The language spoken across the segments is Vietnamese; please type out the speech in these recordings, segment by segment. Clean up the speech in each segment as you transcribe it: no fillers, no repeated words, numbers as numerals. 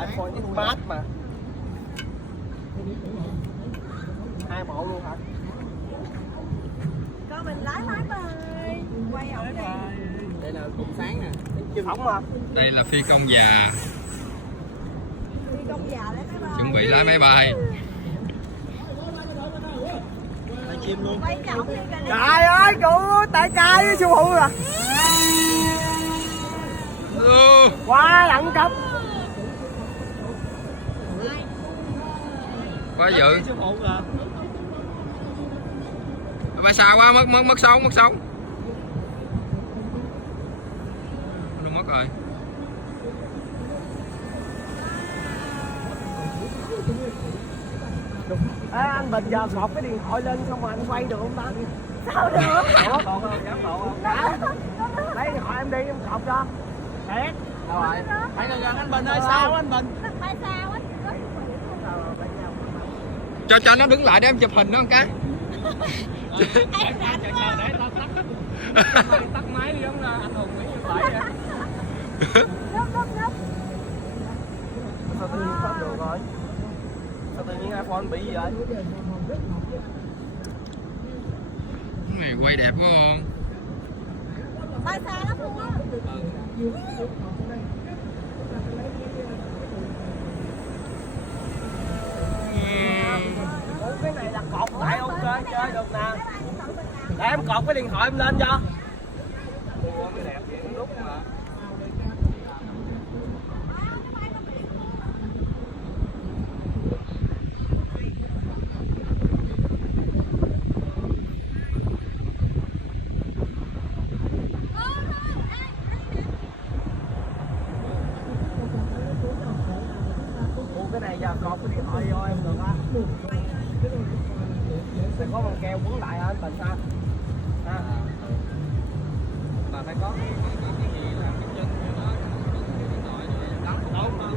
iPhone X Max mà. 2 bộ luôn hả? Con mình lái máy bơi. Quay ổng đi. Đây là cùng sáng nè. Chân hỏng mà. Đây là phi công già. Phi công già lấy máy bay. Chuẩn bị lái máy bay. Chim luôn. Quay cho ổng đi. Trời ơi, cụ tại cay với siêu hụ rồi. Quá đẳng cấp. Quá dữ. Siêu hụ rồi. Bay xa quá, mất sóng. Nó mất rồi. Ê, anh Bình giờ gọt cái điện thoại lên xong rồi anh quay được không ta? Sao được? Ủa, còn không? Dám độ không? Lấy điện thoại em đi, em gọt cho. Thiệt. Đâu rồi? Phải gần anh Bình ơi, sao anh Bình? Phải sao á? Cho nó đứng lại để em chụp hình nó một cái. Em rảnh quá. Để tao tắt máy đi giống anh Hùng Mỹ như vậy vậy. Gấp. Sao tự nhiên tắt được rồi? Sao tự nhiên iPhone bị gì vậy? Cái này quay đẹp quá không? Bay xa lắm luôn á. Cái này là cột lại ok, chơi được nè. Để em cột cái điện thoại em lên cho. Cái đẹp vậy nó lúc mà. Cái này giờ cột cái điện thoại vô em được á. Sẽ có bằng keo quấn lại hả anh Bình ha? Ha. Mà phải có cái gì làm cái chân cho nó đúng cái điện thoại rồi đóng đúng không?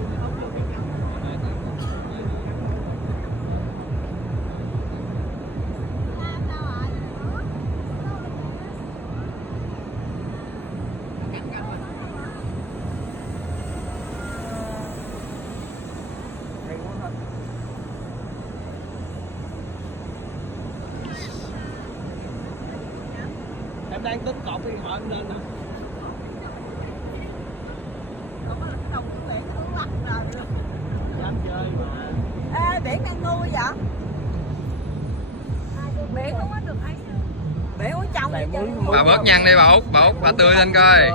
Em đang tính cột điện thoại em lên nè. Dám chơi mà. Ê, biển đang nuôi vậy? Biển không có được ấy. Biển ở trong vậy trời. Bà bớt nhăn đi bà Út bà tươi lên coi.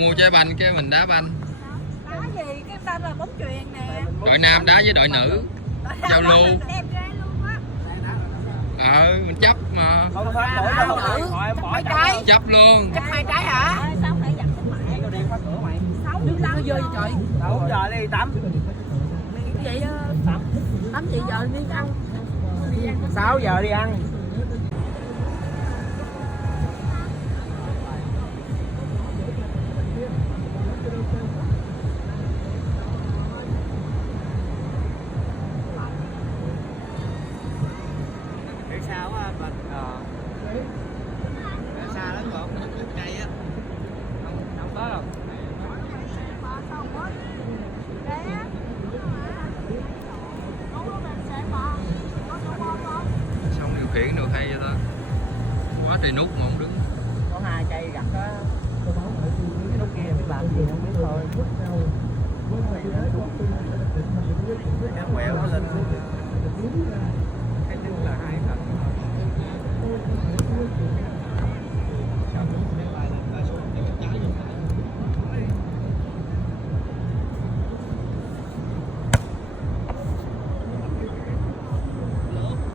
Mua trái banh cái mình đá banh. Đá gì? Cái tên là bóng chuyền nè. Đội nam đá với đội nữ. Giao lưu. Đẹp ghê luôn á. Mình chấp mà. Không phát nổi đâu. Em bỏ trái. Chấp luôn. Chấp 2 trái hả? Sao phải giặt cái mẹ? Vô điện phát cửa mày. 6 đứng nó vô trời. Đâu giờ đi tắm. Vậy tắm chị giờ đi ăn. 6 giờ đi ăn. Sao á anh Bình? Xa lắm rồi, không cây á. Không tới đâu. Xong điều khiển được hay vậy ta. Quá trời nút mà không đứng. Có 2 cây gặt á. Cái nút kia biết làm gì không biết thôi. Quẹo nó lên.